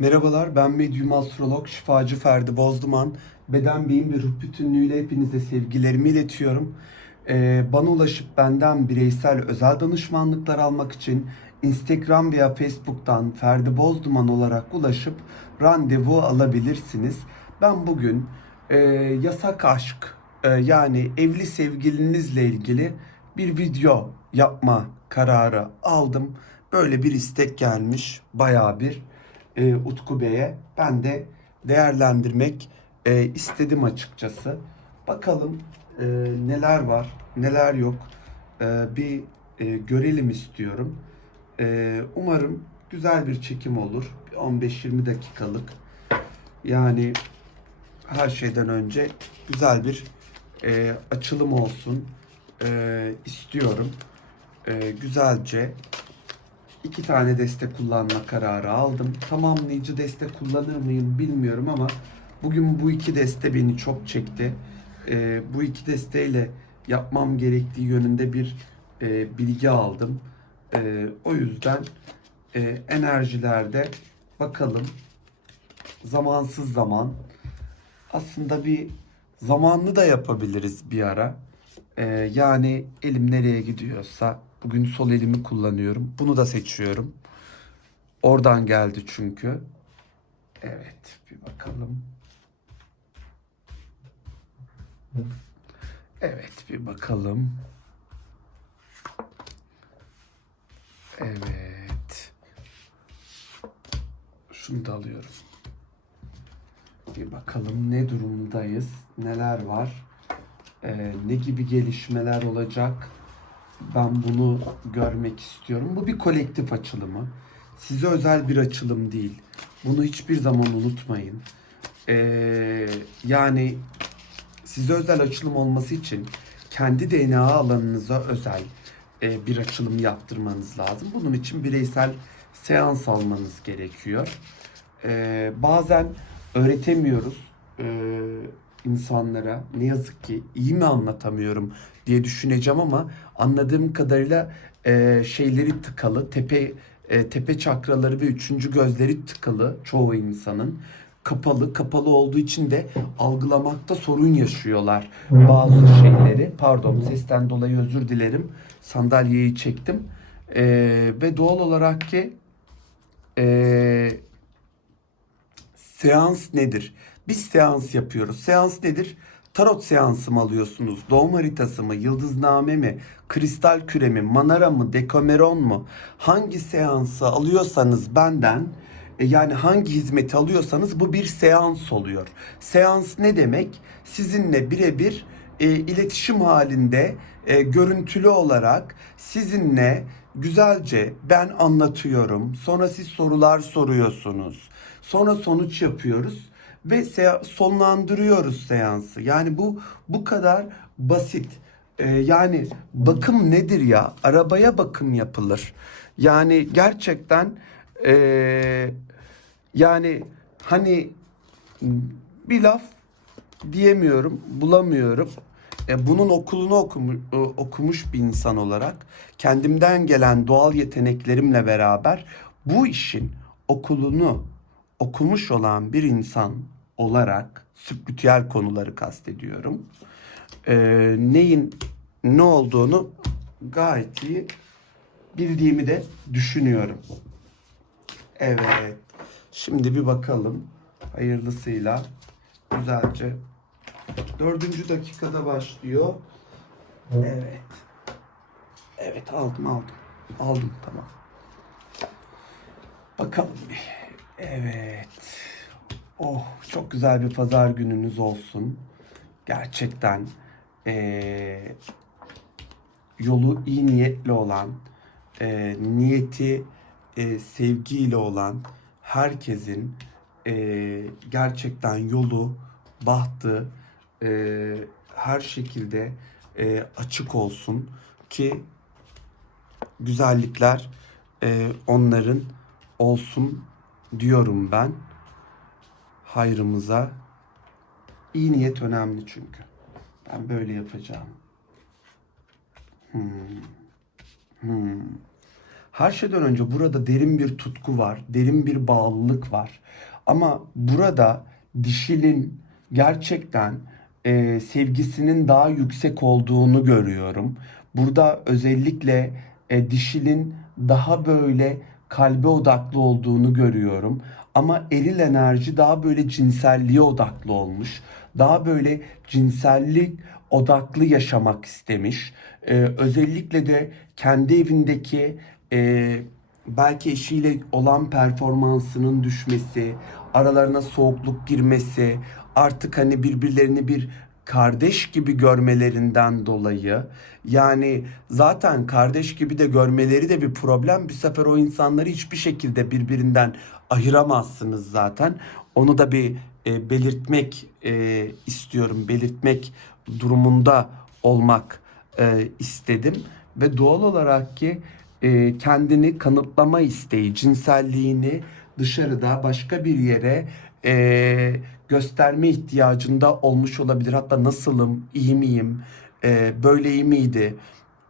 Merhabalar, ben medyum astrolog şifacı Ferdi Bozduman. Beden, beyin ve ruh bütünlüğüyle hepinize sevgilerimi iletiyorum. Ee, bana ulaşıp benden bireysel özel danışmanlıklar almak için Instagram veya Facebook'tan Ferdi Bozduman olarak ulaşıp randevu alabilirsiniz. Ben bugün e, yasak aşk e, yani evli sevgilinizle ilgili bir video yapma kararı aldım. Böyle bir istek gelmiş bayağı bir e, Utku Bey'e. Ben de değerlendirmek e, istedim açıkçası. Bakalım e, neler var, neler yok. E, bir e, görelim istiyorum. E, umarım güzel bir çekim olur. Bir 15-20 dakikalık. Yani her şeyden önce güzel bir e, açılım olsun e, istiyorum. E, güzelce iki tane deste kullanma kararı aldım. Tamamlayıcı deste kullanır mıyım bilmiyorum ama bugün bu iki deste beni çok çekti. E, bu iki desteyle yapmam gerektiği yönünde bir e, bilgi aldım. E, o yüzden e, enerjilerde bakalım zamansız zaman aslında bir zamanlı da yapabiliriz bir ara. Ee, yani elim nereye gidiyorsa bugün sol elimi kullanıyorum. Bunu da seçiyorum. Oradan geldi çünkü. Evet bir bakalım. Evet bir bakalım. Evet. Şunu da alıyorum. Bir bakalım ne durumdayız, neler var, ee, ne gibi gelişmeler olacak. Ben bunu görmek istiyorum. Bu bir kolektif açılımı. Size özel bir açılım değil. Bunu hiçbir zaman unutmayın. Ee, yani size özel açılım olması için kendi DNA alanınıza özel e, bir açılım yaptırmanız lazım. Bunun için bireysel seans almanız gerekiyor. Ee, bazen öğretemiyoruz e, insanlara. Ne yazık ki iyi mi anlatamıyorum diye düşüneceğim ama anladığım kadarıyla e, şeyleri tıkalı, tepe e, tepe çakraları ve üçüncü gözleri tıkalı çoğu insanın. Kapalı, kapalı olduğu için de algılamakta sorun yaşıyorlar bazı şeyleri. Pardon sesten dolayı özür dilerim. Sandalyeyi çektim. E, ve doğal olarak ki e, Seans nedir? Biz seans yapıyoruz. Seans nedir? Tarot seansı mı alıyorsunuz? Doğum haritası mı? Yıldızname mi? Kristal küre mi? Manara mı? Dekomeron mu? Hangi seansı alıyorsanız benden e, yani hangi hizmeti alıyorsanız bu bir seans oluyor. Seans ne demek? Sizinle birebir e, iletişim halinde e, görüntülü olarak sizinle güzelce ben anlatıyorum. Sonra siz sorular soruyorsunuz. Sonra sonuç yapıyoruz ve se- sonlandırıyoruz seansı. Yani bu bu kadar basit. Ee, yani bakım nedir ya? Arabaya bakım yapılır. Yani gerçekten ee, yani hani bir laf diyemiyorum, bulamıyorum. E, bunun okulunu okumu, e, okumuş bir insan olarak kendimden gelen doğal yeteneklerimle beraber bu işin okulunu okumuş olan bir insan olarak spiritüel konuları kastediyorum. E, neyin ne olduğunu gayet iyi bildiğimi de düşünüyorum. Evet. Şimdi bir bakalım. Hayırlısıyla güzelce Dördüncü dakikada başlıyor. Evet. Evet aldım aldım. Aldım tamam. Bakalım bir. Evet. Oh çok güzel bir pazar gününüz olsun. Gerçekten eee, yolu iyi niyetli olan, eee, niyeti eee, sevgiyle olan herkesin eee, gerçekten yolu, bahtı, e, her şekilde e, açık olsun ki güzellikler e, onların olsun diyorum ben. Hayrımıza iyi niyet önemli çünkü. Ben böyle yapacağım. Hmm. Hmm. Her şeyden önce burada derin bir tutku var, derin bir bağlılık var. Ama burada dişilin gerçekten e, sevgisinin daha yüksek olduğunu görüyorum. Burada özellikle e, dişilin daha böyle kalbe odaklı olduğunu görüyorum. Ama eril enerji daha böyle cinselliğe odaklı olmuş. Daha böyle cinsellik odaklı yaşamak istemiş. Ee, özellikle de kendi evindeki e, belki eşiyle olan performansının düşmesi, aralarına soğukluk girmesi, artık hani birbirlerini bir kardeş gibi görmelerinden dolayı yani zaten kardeş gibi de görmeleri de bir problem. Bir sefer o insanları hiçbir şekilde birbirinden ayıramazsınız zaten. Onu da bir e, belirtmek e, istiyorum. Belirtmek durumunda olmak e, istedim ve doğal olarak ki e, kendini kanıtlama isteği, cinselliğini dışarıda başka bir yere e, gösterme ihtiyacında olmuş olabilir. Hatta nasılım, iyi miyim, e, böyle iyi miydi,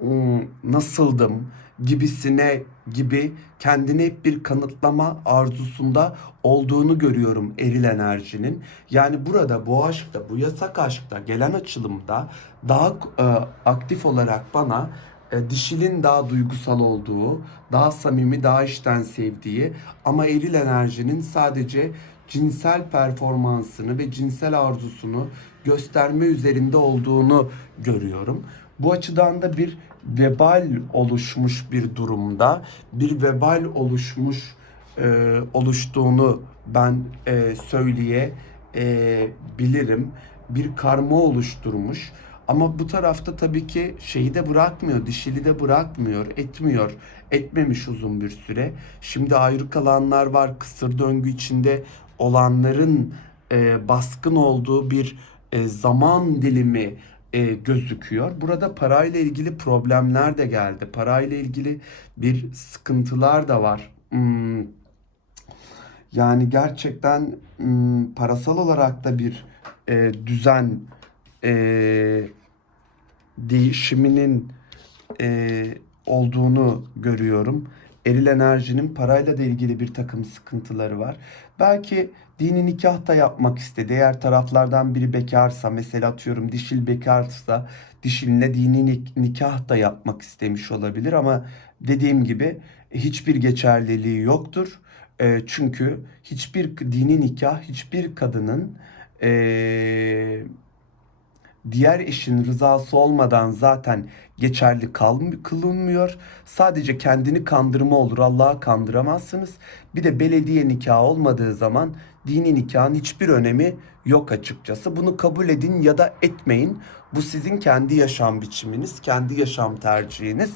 Hmm, nasıldım gibisine gibi kendini hep bir kanıtlama arzusunda olduğunu görüyorum eril enerjinin. Yani burada bu aşkta, bu yasak aşkta gelen açılımda daha e, aktif olarak bana e, dişilin daha duygusal olduğu, daha samimi, daha içten sevdiği ama eril enerjinin sadece cinsel performansını ve cinsel arzusunu gösterme üzerinde olduğunu görüyorum. Bu açıdan da bir vebal oluşmuş bir durumda, bir vebal oluşmuş e, oluştuğunu ben e, söyleyebilirim. Bir karma oluşturmuş. Ama bu tarafta tabii ki şeyi de bırakmıyor, dişili de bırakmıyor, etmiyor. Etmemiş uzun bir süre. Şimdi ayrı kalanlar var, kısır döngü içinde olanların e, baskın olduğu bir e, zaman dilimi e, gözüküyor. Burada parayla ilgili problemler de geldi. Parayla ilgili bir sıkıntılar da var. Hmm, yani gerçekten hmm, parasal olarak da bir e, düzen e, değişiminin e, olduğunu görüyorum. Eril enerjinin parayla da ilgili bir takım sıkıntıları var. Belki dini nikah da yapmak istedi. Eğer taraflardan biri bekarsa, mesela atıyorum dişil bekarsa dişiline dini nik- nikah da yapmak istemiş olabilir ama dediğim gibi hiçbir geçerliliği yoktur. E, çünkü hiçbir dini nikah hiçbir kadının e, diğer eşin rızası olmadan zaten geçerli kılınmıyor. Sadece kendini kandırma olur. Allah'ı kandıramazsınız. Bir de belediye nikahı olmadığı zaman dini nikahın hiçbir önemi yok açıkçası. Bunu kabul edin ya da etmeyin. Bu sizin kendi yaşam biçiminiz, kendi yaşam tercihiniz.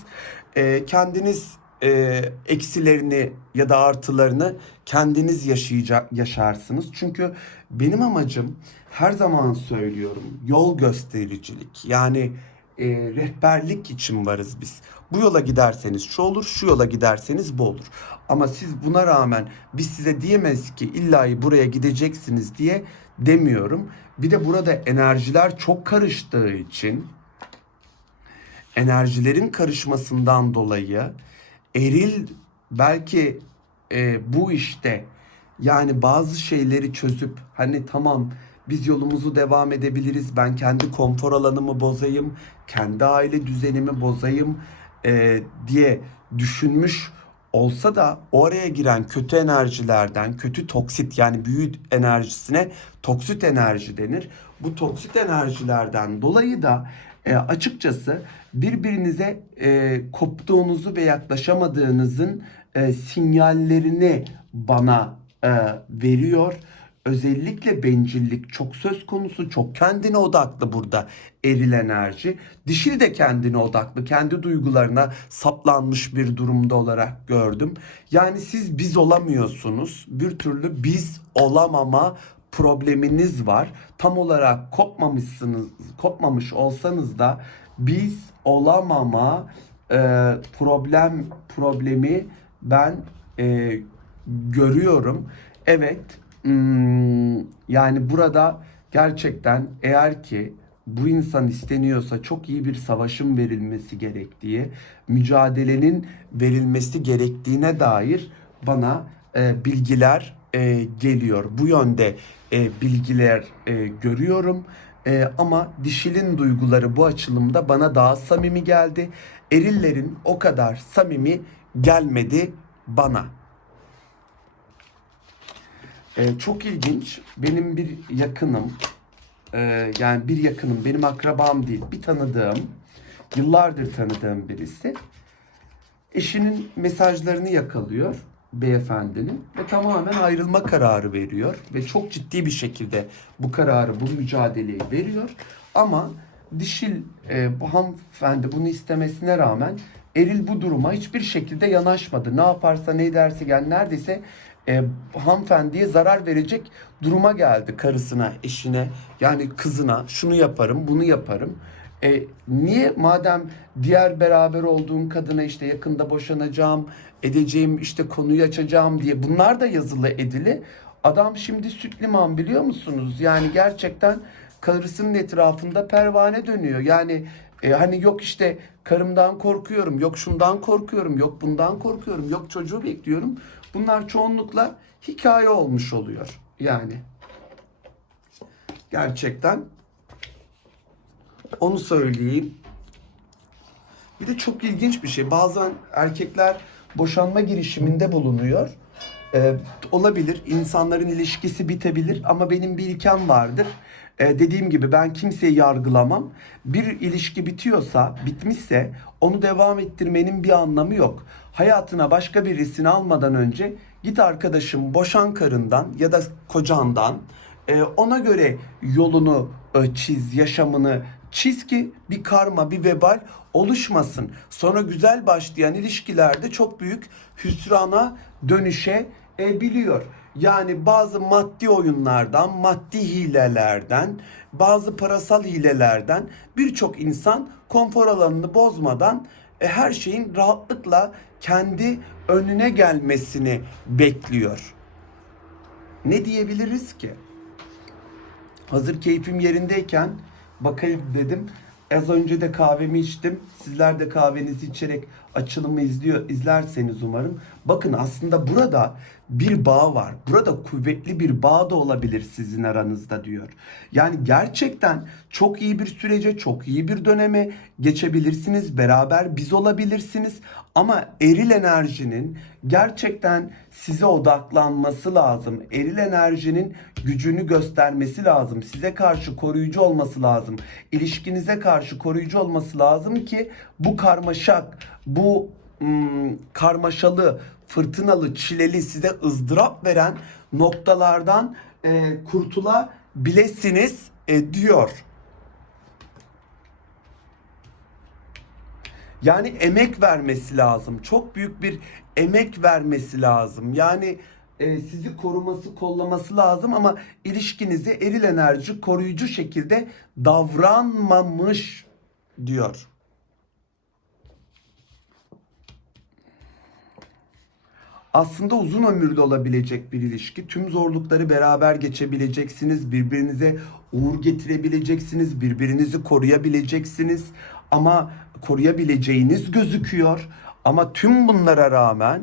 Ee, kendiniz e, eksilerini ya da artılarını kendiniz yaşayacak yaşarsınız. Çünkü benim amacım her zaman söylüyorum yol göstericilik. Yani e, rehberlik için varız biz. Bu yola giderseniz şu olur, şu yola giderseniz bu olur. Ama siz buna rağmen biz size diyemez ki illa buraya gideceksiniz diye demiyorum. Bir de burada enerjiler çok karıştığı için enerjilerin karışmasından dolayı eril belki e, bu işte yani bazı şeyleri çözüp hani tamam biz yolumuzu devam edebiliriz. Ben kendi konfor alanımı bozayım, kendi aile düzenimi bozayım e, diye düşünmüş olsa da oraya giren kötü enerjilerden, kötü toksit yani büyü enerjisine toksit enerji denir. Bu toksit enerjilerden dolayı da e, açıkçası birbirinize e, koptuğunuzu ve yaklaşamadığınızın e, sinyallerini bana e, veriyor. Özellikle bencillik çok söz konusu, çok kendine odaklı burada eril enerji. Dişil de kendine odaklı, kendi duygularına saplanmış bir durumda olarak gördüm. Yani siz biz olamıyorsunuz. Bir türlü biz olamama probleminiz var. Tam olarak kopmamışsınız, kopmamış olsanız da biz olamama e, problem problemi ben e, görüyorum. Evet, hmm, yani burada gerçekten eğer ki bu insan isteniyorsa çok iyi bir savaşın verilmesi gerektiği, mücadelenin verilmesi gerektiğine dair bana e, bilgiler e, geliyor. Bu yönde e, bilgiler e, görüyorum. E, ama dişilin duyguları bu açılımda bana daha samimi geldi. Erillerin o kadar samimi gelmedi bana. E, çok ilginç. Benim bir yakınım, e, yani bir yakınım, benim akrabam değil, bir tanıdığım, yıllardır tanıdığım birisi. Eşinin mesajlarını yakalıyor beyefendinin ve tamamen ayrılma kararı veriyor ve çok ciddi bir şekilde bu kararı, bu mücadeleyi veriyor. Ama dişil e, bu hanımefendi bunu istemesine rağmen Eril bu duruma hiçbir şekilde yanaşmadı. Ne yaparsa ne ederse gel neredeyse e, hanımefendiye zarar verecek duruma geldi karısına, eşine yani kızına şunu yaparım, bunu yaparım. E, niye madem diğer beraber olduğun kadına işte yakında boşanacağım, edeceğim işte konuyu açacağım diye bunlar da yazılı edili. Adam şimdi süt liman biliyor musunuz? Yani gerçekten karısının etrafında pervane dönüyor. Yani e, hani yok işte karımdan korkuyorum, yok şundan korkuyorum, yok bundan korkuyorum, yok çocuğu bekliyorum. Bunlar çoğunlukla hikaye olmuş oluyor. Yani gerçekten onu söyleyeyim. Bir de çok ilginç bir şey. Bazen erkekler boşanma girişiminde bulunuyor. Ee, olabilir. İnsanların ilişkisi bitebilir ama benim bir ilkem vardır. Ee, dediğim gibi ben kimseyi yargılamam. Bir ilişki bitiyorsa, bitmişse onu devam ettirmenin bir anlamı yok. Hayatına başka birisini almadan önce git arkadaşım boşan karından ya da kocandan e, ona göre yolunu e, çiz, yaşamını çiz ki bir karma, bir vebal oluşmasın. Sonra güzel başlayan ilişkilerde çok büyük hüsrana dönüşebiliyor. Yani bazı maddi oyunlardan, maddi hilelerden, bazı parasal hilelerden birçok insan konfor alanını bozmadan e, her şeyin rahatlıkla kendi önüne gelmesini bekliyor. Ne diyebiliriz ki? Hazır keyfim yerindeyken bakayım dedim. Az önce de kahvemi içtim. Sizler de kahvenizi içerek açılımı izliyor, izlerseniz umarım. Bakın aslında burada bir bağ var. Burada kuvvetli bir bağ da olabilir sizin aranızda diyor. Yani gerçekten çok iyi bir sürece, çok iyi bir döneme geçebilirsiniz. Beraber biz olabilirsiniz. Ama eril enerjinin gerçekten size odaklanması lazım. Eril enerjinin gücünü göstermesi lazım. Size karşı koruyucu olması lazım. İlişkinize karşı koruyucu olması lazım ki bu karmaşak, bu ım, karmaşalı, fırtınalı, çileli, size ızdırap veren noktalardan e, kurtulabilirsiniz e, diyor. Yani emek vermesi lazım. Çok büyük bir emek vermesi lazım. Yani e, sizi koruması, kollaması lazım ama ilişkinizi eril enerji koruyucu şekilde davranmamış diyor. Aslında uzun ömürlü olabilecek bir ilişki. Tüm zorlukları beraber geçebileceksiniz. Birbirinize uğur getirebileceksiniz. Birbirinizi koruyabileceksiniz. Ama koruyabileceğiniz gözüküyor. Ama tüm bunlara rağmen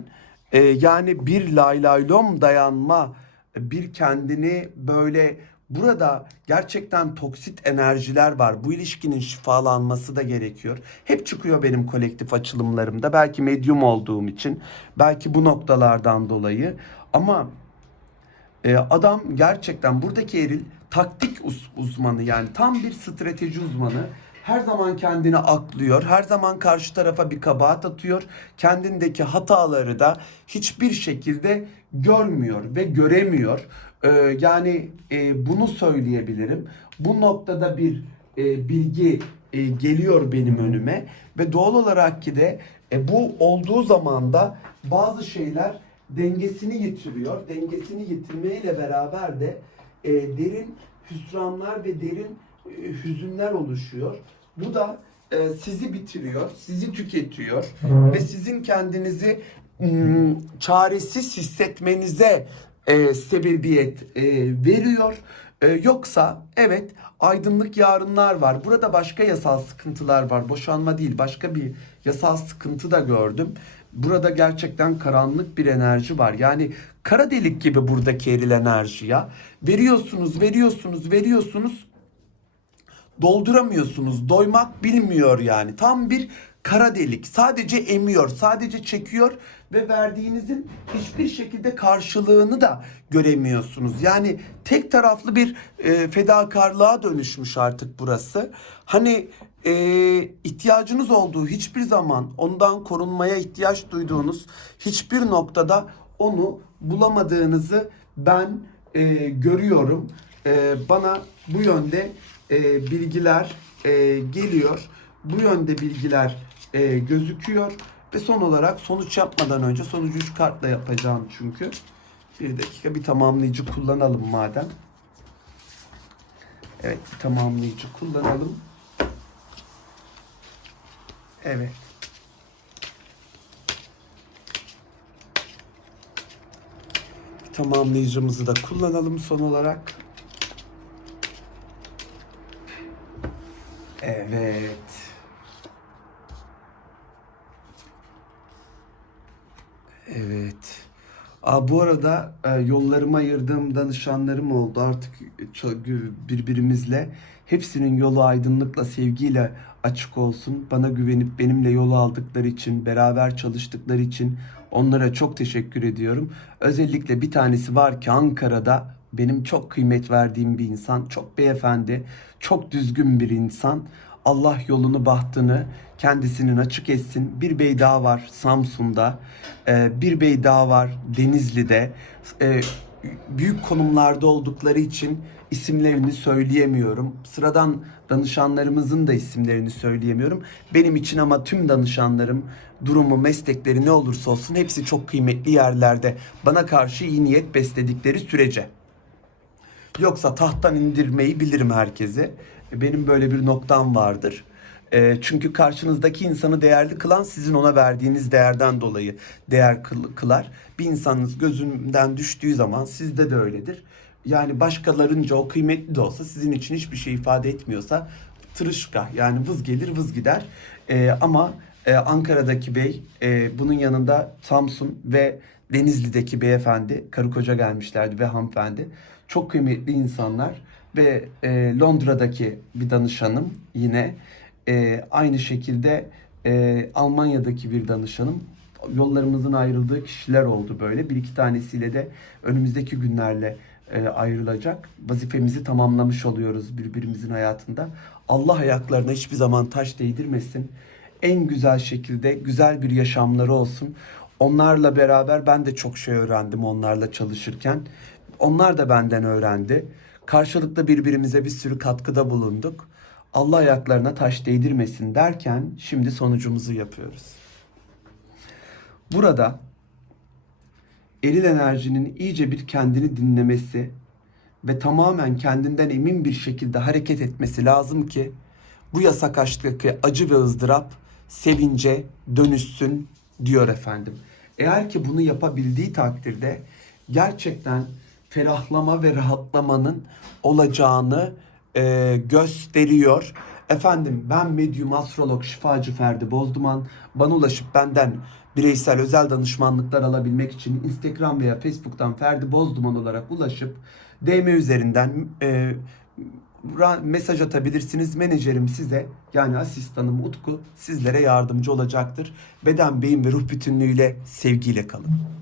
e, yani bir laylaylom dayanma, bir kendini böyle Burada gerçekten toksit enerjiler var. Bu ilişkinin şifalanması da gerekiyor. Hep çıkıyor benim kolektif açılımlarımda. Belki medyum olduğum için, belki bu noktalardan dolayı. Ama e, adam gerçekten buradaki eril taktik uz- uzmanı yani tam bir strateji uzmanı. Her zaman kendini aklıyor. Her zaman karşı tarafa bir kabahat atıyor. Kendindeki hataları da hiçbir şekilde görmüyor ve göremiyor. Ee, yani e, bunu söyleyebilirim. Bu noktada bir e, bilgi e, geliyor benim önüme ve doğal olarak ki de e, bu olduğu zaman da bazı şeyler dengesini yitiriyor. Dengesini yitirmeyle beraber de e, derin hüsranlar ve derin hüzünler oluşuyor. Bu da e, sizi bitiriyor, sizi tüketiyor ve sizin kendinizi mm, çaresiz hissetmenize e, sebebiyet e, veriyor. Ee, yoksa evet aydınlık yarınlar var. Burada başka yasal sıkıntılar var. Boşanma değil başka bir yasal sıkıntı da gördüm. Burada gerçekten karanlık bir enerji var. Yani kara delik gibi buradaki eril enerji ya. Veriyorsunuz, veriyorsunuz, veriyorsunuz dolduramıyorsunuz. Doymak bilmiyor yani. Tam bir kara delik. Sadece emiyor, sadece çekiyor ve verdiğinizin hiçbir şekilde karşılığını da göremiyorsunuz. Yani tek taraflı bir e, fedakarlığa dönüşmüş artık burası. Hani e, ihtiyacınız olduğu hiçbir zaman ondan korunmaya ihtiyaç duyduğunuz hiçbir noktada onu bulamadığınızı ben e, görüyorum. E, bana bu yönde e, bilgiler e, geliyor. Bu yönde bilgiler e, gözüküyor. Ve son olarak sonuç yapmadan önce sonucu 3 kartla yapacağım çünkü. Bir dakika bir tamamlayıcı kullanalım madem. Evet bir tamamlayıcı kullanalım. Evet. Tamamlayıcımızı da kullanalım son olarak. Evet. Evet. Aa, bu arada e, yollarımı ayırdığım danışanlarım oldu artık birbirimizle. Hepsinin yolu aydınlıkla, sevgiyle açık olsun. Bana güvenip benimle yolu aldıkları için, beraber çalıştıkları için onlara çok teşekkür ediyorum. Özellikle bir tanesi var ki Ankara'da benim çok kıymet verdiğim bir insan, çok beyefendi, çok düzgün bir insan. Allah yolunu bahtını kendisinin açık etsin. Bir bey daha var Samsun'da. Ee, bir bey daha var Denizli'de. Ee, büyük konumlarda oldukları için isimlerini söyleyemiyorum. Sıradan danışanlarımızın da isimlerini söyleyemiyorum. Benim için ama tüm danışanlarım durumu, meslekleri ne olursa olsun hepsi çok kıymetli yerlerde. Bana karşı iyi niyet besledikleri sürece. Yoksa tahttan indirmeyi bilirim herkese. Benim böyle bir noktam vardır. E, çünkü karşınızdaki insanı değerli kılan sizin ona verdiğiniz değerden dolayı değer kıl- kılar. Bir insanınız gözünden düştüğü zaman sizde de öyledir. Yani başkalarınca o kıymetli de olsa sizin için hiçbir şey ifade etmiyorsa tırışka yani vız gelir vız gider. E, ama e, Ankara'daki bey e, bunun yanında Samsun ve Denizli'deki beyefendi karı koca gelmişlerdi ve hanımefendi. Çok kıymetli insanlar ve e, Londra'daki bir danışanım yine e, aynı şekilde e, Almanya'daki bir danışanım yollarımızın ayrıldığı kişiler oldu böyle. Bir iki tanesiyle de önümüzdeki günlerle e, ayrılacak. Vazifemizi tamamlamış oluyoruz birbirimizin hayatında. Allah ayaklarına hiçbir zaman taş değdirmesin. En güzel şekilde güzel bir yaşamları olsun. Onlarla beraber ben de çok şey öğrendim onlarla çalışırken. Onlar da benden öğrendi. Karşılıklı birbirimize bir sürü katkıda bulunduk. Allah ayaklarına taş değdirmesin derken şimdi sonucumuzu yapıyoruz. Burada eril enerjinin iyice bir kendini dinlemesi ve tamamen kendinden emin bir şekilde hareket etmesi lazım ki bu yasak aşktaki acı ve ızdırap sevince dönüşsün diyor efendim. Eğer ki bunu yapabildiği takdirde gerçekten ferahlama ve rahatlamanın olacağını e, gösteriyor. Efendim ben medyum astrolog şifacı Ferdi Bozduman. Bana ulaşıp benden bireysel özel danışmanlıklar alabilmek için Instagram veya Facebook'tan Ferdi Bozduman olarak ulaşıp DM üzerinden e, mesaj atabilirsiniz. Menajerim size yani asistanım Utku sizlere yardımcı olacaktır. Beden, beyin ve ruh bütünlüğüyle sevgiyle kalın.